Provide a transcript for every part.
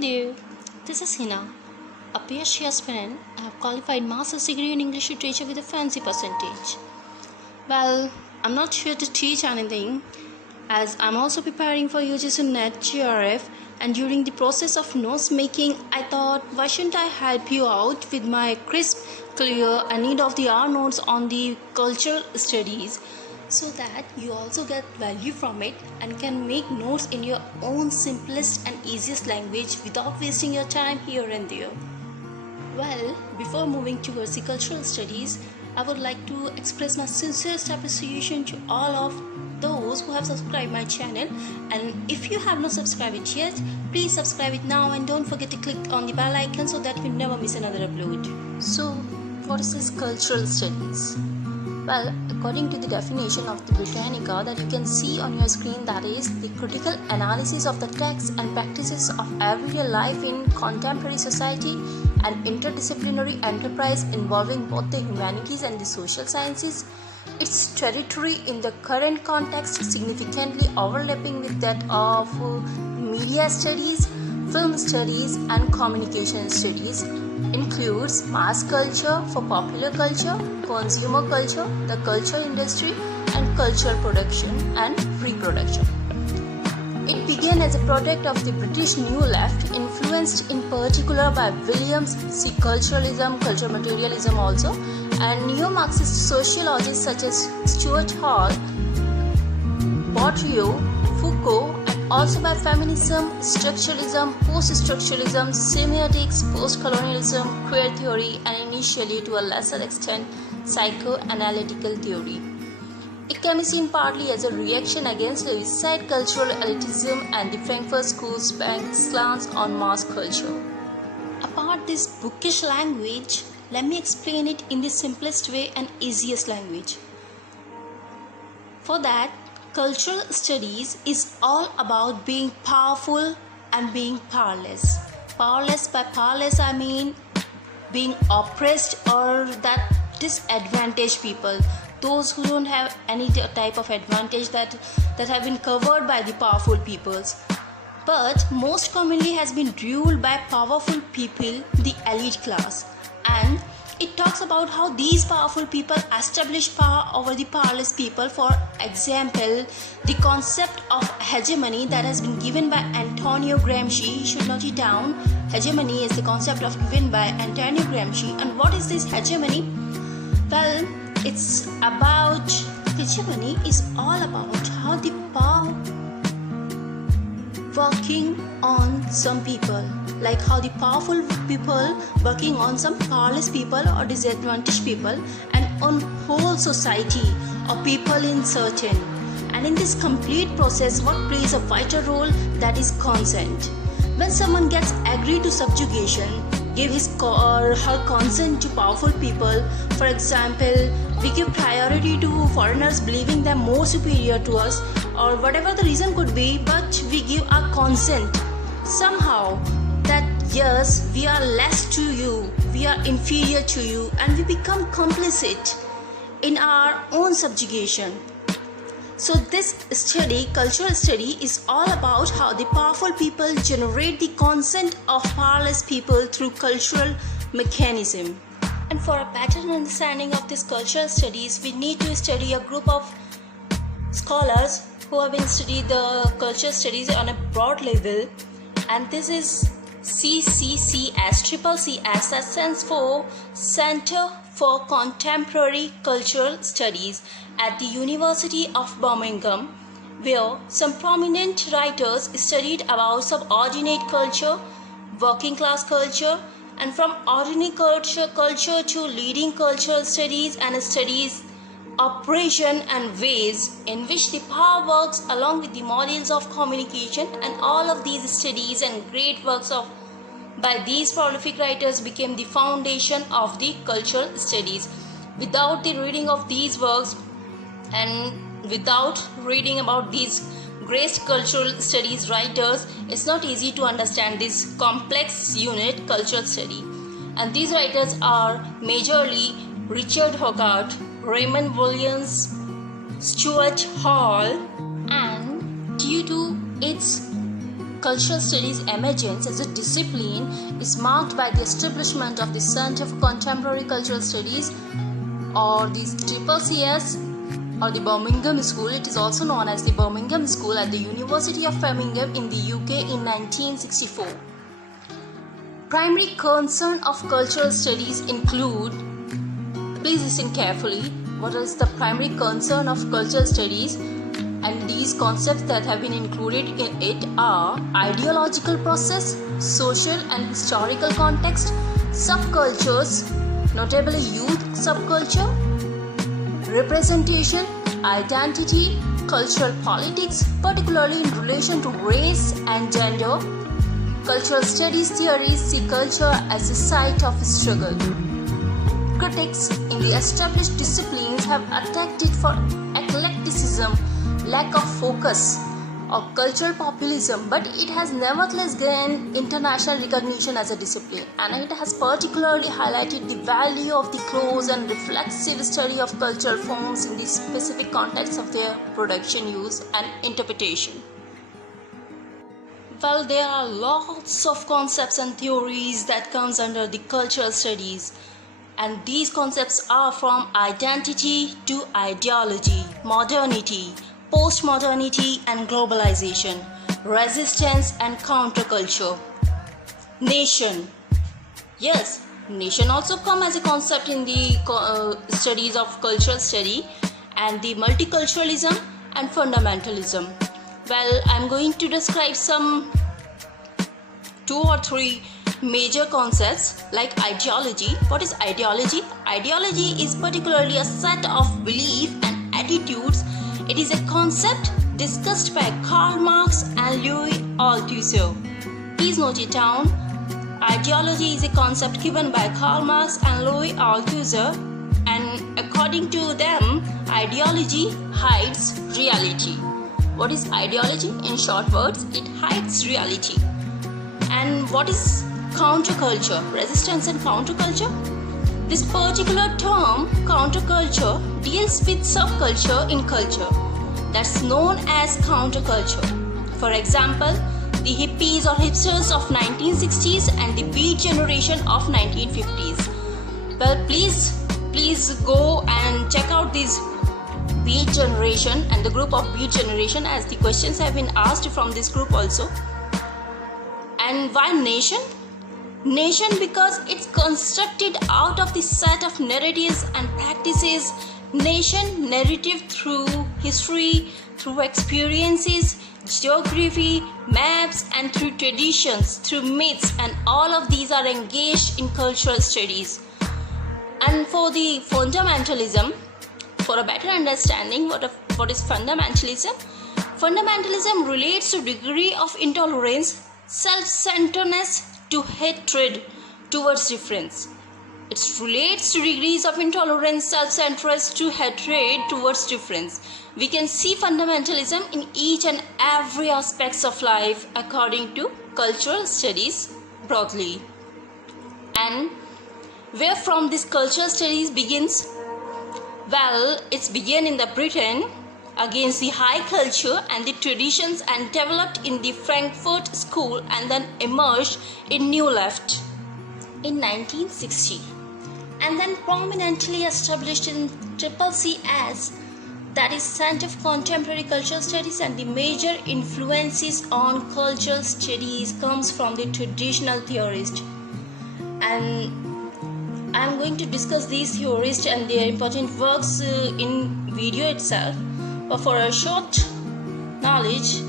there, this is Hina, a PhD aspirant. I have qualified master's degree in English literature with a fancy percentage. Well, I'm not here to teach anything as I'm also preparing for UGC NET GRF, and during the process of notes making, I thought why shouldn't I help you out with my crisp, clear and need of the hour notes on the cultural studies so that you also get value from it and can make notes in your own simplest and easiest language without wasting your time here and there. Well, before moving towards the cultural studies, I would like to express my sincerest appreciation to all of those who have subscribed my channel, and if you have not subscribed it yet, please subscribe it now and don't forget to click on the bell icon so that you never miss another upload. So, what is this cultural studies? Well, according to the definition of the Britannica that you can see on your screen, that is the critical analysis of the texts and practices of everyday life in contemporary society, an interdisciplinary enterprise involving both the humanities and the social sciences. Its territory in the current context significantly overlapping with that of media studies, film studies and communication studies, includes mass culture for popular culture, consumer culture, the culture industry and cultural production and reproduction. It began as a product of the British New Left, influenced in particular by Williams, see culturalism, cultural materialism also, and neo-Marxist sociologists such as Stuart Hall, Bourdieu, Foucault, and also by feminism, structuralism, post-structuralism, semiotics, post-colonialism, queer theory, and initially to a lesser extent psychoanalytical theory. It can be seen partly as a reaction against the East Side cultural elitism and the Frankfurt School's slants on mass culture. Apart this bookish language, let me explain it in the simplest way and easiest language. For that, cultural studies is all about being powerful and being powerless. Powerless, by powerless I mean being oppressed or that disadvantaged people, those who don't have any type of advantage that have been covered by the powerful peoples, but most commonly has been ruled by powerful people, the elite class. And it talks about how these powerful people establish power over the powerless people. For example, the concept of hegemony that has been given by Antonio Gramsci, you should note it down. Hegemony is the concept given by Antonio Gramsci. And what is this hegemony? Well, it's about, hegemony is all about how the power working on some people, like how the powerful people working on some powerless people or disadvantaged people, and on whole society or people in certain. And in this complete process, what plays a vital role, that is consent. When someone gets agreed to subjugation, give his or her consent to powerful people. For example, we give priority to foreigners, believing them more superior to us, or whatever the reason could be, but we give our consent somehow that yes, we are less to you, we are inferior to you, and we become complicit in our own subjugation. So this study, cultural study, is all about how the powerful people generate the consent of powerless people through cultural mechanism. And for a better understanding of this cultural studies, we need to study a group of scholars who have been studied the cultural studies on a broad level, and this is CCCS, that stands for Center for Contemporary Cultural Studies at the University of Birmingham, where some prominent writers studied about subordinate culture, working class culture, and from ordinary culture to leading cultural studies and studies operation and ways in which the power works along with the models of communication. And all of these studies and great works by these prolific writers became the foundation of the cultural studies. Without the reading of these works and without reading about these great cultural studies writers, it's not easy to understand this complex unit, cultural study. And these writers are majorly Richard Hogarth, Raymond Williams, Stuart Hall, and due to its cultural studies emergence as a discipline is marked by the establishment of the Center for Contemporary Cultural Studies, or the CCCS, or the Birmingham School. It is also known as the Birmingham School at the University of Birmingham in the UK in 1964. Primary concern of cultural studies include, please listen carefully, what is the primary concern of cultural studies? And these concepts that have been included in it are ideological process, social and historical context, subcultures, notably youth subculture, representation, identity, cultural politics, particularly in relation to race and gender. Cultural studies theories see culture as a site of struggle. Critics in the established disciplines have attacked it for eclecticism, lack of focus, or cultural populism, but it has nevertheless gained international recognition as a discipline, and it has particularly highlighted the value of the close and reflexive study of cultural forms in the specific context of their production, use, and interpretation. Well, there are lots of concepts and theories that comes under the cultural studies, and these concepts are from identity to ideology, modernity, postmodernity and globalization, resistance and counterculture. Nation. Yes, nation also come as a concept in the studies of cultural study, and the multiculturalism and fundamentalism. Well, I'm going to describe some 2 or 3 major concepts like ideology. What is ideology? Ideology is particularly a set of beliefs and attitudes. It is a concept discussed by Karl Marx and Louis Althusser. Please note it down. Ideology is a concept given by Karl Marx and Louis Althusser, and according to them, ideology hides reality. What is ideology? In short words, it hides reality. And what is counterculture? Resistance and counterculture? This particular term, counterculture, deals with subculture in culture that's known as counterculture. For example, the hippies or hipsters of 1960s and the beat generation of 1950s. Well, please go and check out this beat generation and the group of beat generation, as the questions have been asked from this group also. And why nation? Nation because it's constructed out of the set of narratives and practices. Nation narrative through history, through experiences, geography, maps, and through traditions, through myths, and all of these are engaged in cultural studies. And for the fundamentalism, for a better understanding what is fundamentalism, fundamentalism relates to degree of intolerance, self-centeredness, to hatred towards difference. It relates to degrees of intolerance, self-centeredness, to hatred towards difference. We can see fundamentalism in each and every aspects of life according to cultural studies broadly. And where from this cultural studies begins? Well, it's began in the Britain against the high culture and the traditions, and developed in the Frankfurt School, and then emerged in New Left in 1960, and then prominently established in CCCS, that is Center for Contemporary Cultural Studies. And the major influences on cultural studies comes from the traditional theorists, and I'm going to discuss these theorists and their important works in video itself. But for a short knowledge,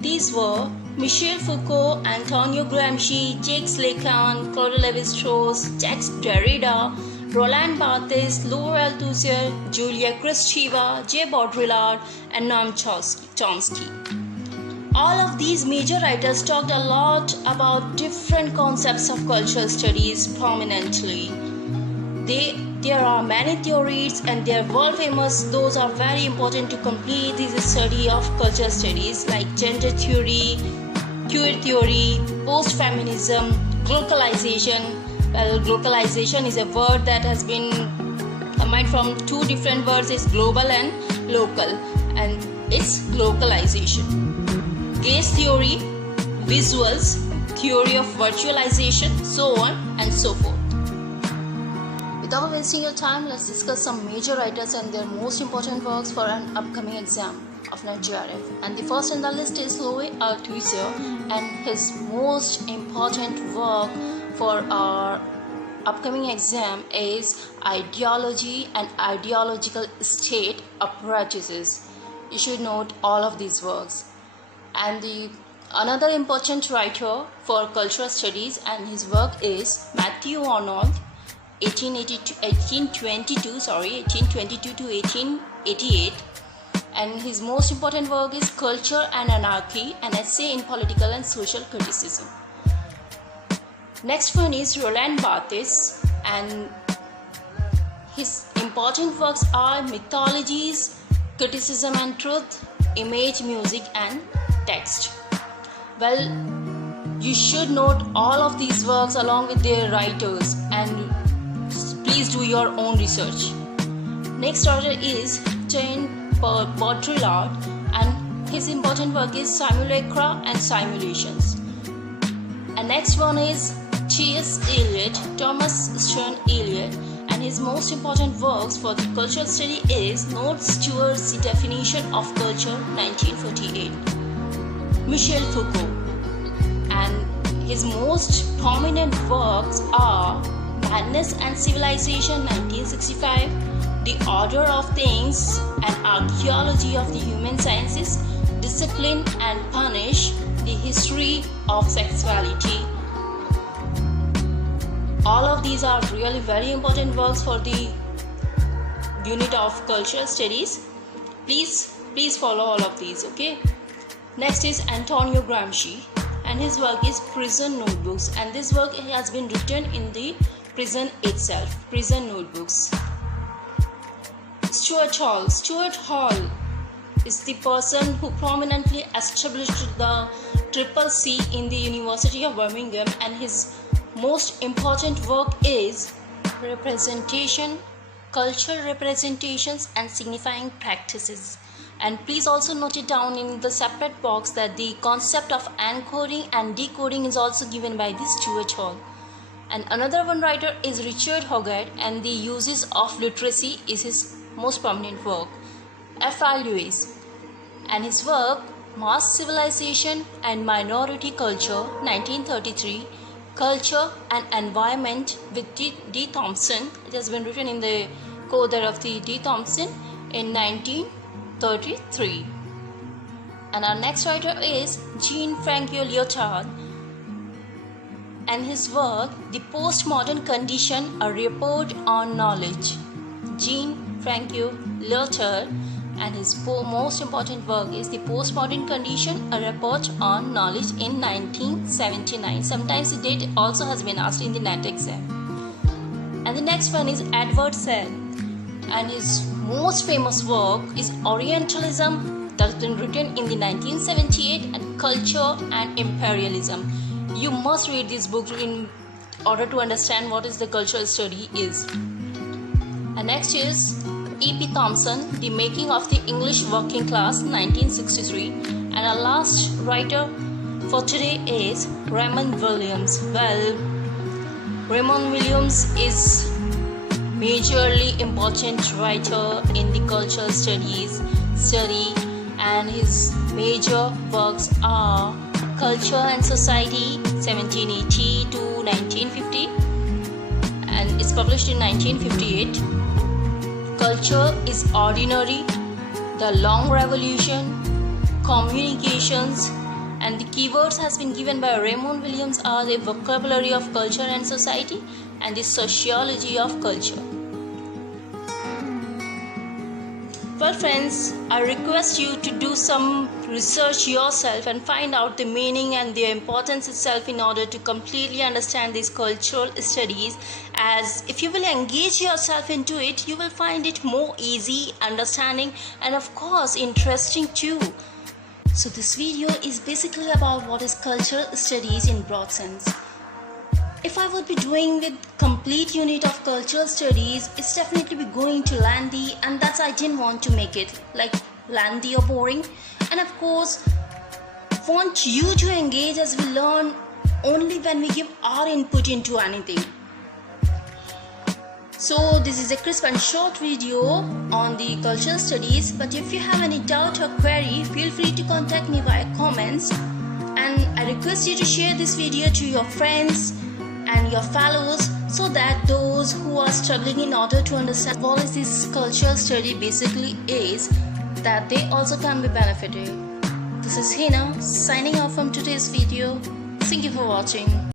these were Michel Foucault, Antonio Gramsci, Jacques Lacan, Claude Lévi-Strauss, Jacques Derrida, Roland Barthes, Louis Althusser, Julia Kristeva, J. Baudrillard, and Noam Chomsky. All of these major writers talked a lot about different concepts of cultural studies prominently. There are many theories and they are world famous. Those are very important to complete this study of cultural studies, like gender theory, queer theory, post-feminism, globalization. Well, globalization is a word that has been combined from 2 different words, is global and local, and it's globalization. Gaze theory, visuals, theory of virtualization, so on and so forth. Without wasting your time, let's discuss some major writers and their most important works for an upcoming exam of NET-JRF. And the first in the list is Louis Althusser, and his most important work for our upcoming exam is Ideology and Ideological State Apparatuses. You should note all of these works. And another important writer for cultural studies, and his work is Matthew Arnold, 1822 to 1888, and his most important work is Culture and Anarchy, an essay in political and social criticism. Next one is Roland Barthes, and his important works are Mythologies, Criticism and Truth, Image, Music and Text. Well, you should note all of these works along with their writers, and please do your own research. Next author is Jean Baudrillard, and his important work is Simulacra and Simulations. And next one is T.S. Eliot, Thomas Stern Eliot, and his most important works for the cultural study is Notes Towards the Definition of Culture, 1948. Michel Foucault, and his most prominent works are Madness and Civilization, 1965, The Order of Things and Archaeology of the Human Sciences, Discipline and Punish, The History of Sexuality. All of these are really very important works for the unit of cultural studies. Please follow all of these, okay? Next is Antonio Gramsci, and his work is Prison Notebooks, and this work has been written in the prison itself, Prison Notebooks. Stuart Hall is the person who prominently established the Triple C in the University of Birmingham, and his most important work is Representation, Cultural Representations and Signifying Practices. And please also note it down in the separate box that the concept of encoding and decoding is also given by this Stuart Hall. And another one writer is Richard Hoggart, and the Uses of Literacy is his most prominent work. F.R. Lewis, and his work Mass Civilization and Minority Culture, 1933, Culture and Environment with D. Thompson. It has been written in the coda of the D. Thompson in 1933. And our next writer is Jean-Francois Lyotard, and his work The Postmodern Condition, A Report on Knowledge. Jean-Francois Lyotard, and his most important work is The Postmodern Condition, A Report on Knowledge in 1979. Sometimes the date also has been asked in the NET exam. And the next one is Edward Said, and his most famous work is Orientalism, that's been written in the 1978, and Culture and Imperialism. You must read this book in order to understand what is the cultural study is. And next is E.P. Thompson, The Making of the English Working Class, 1963. And our last writer for today is Raymond Williams. Well, Raymond Williams is majorly important writer in the cultural study, and his major works are Culture and Society, 1780 to 1950, and it's published in 1958. Culture is Ordinary, The Long Revolution, Communications, and the keywords has been given by Raymond Williams are the vocabulary of culture and society and the sociology of culture. Well friends, I request you to do some research yourself and find out the meaning and the importance itself in order to completely understand these cultural studies, as if you will engage yourself into it, you will find it more easy, understanding, and of course interesting too. So this video is basically about what is cultural studies in broad sense. If I would be doing with complete unit of cultural studies, it's definitely be going to lengthy, and that's I didn't want to make it like lengthy or boring. And of course, want you to engage as we learn only when we give our input into anything. So this is a crisp and short video on the cultural studies, but if you have any doubt or query, feel free to contact me via comments, and I request you to share this video to your friends and your fellows so that those who are struggling in order to understand what is this cultural study basically is, that they also can be benefited. This is Hina signing off from today's video. Thank you for watching.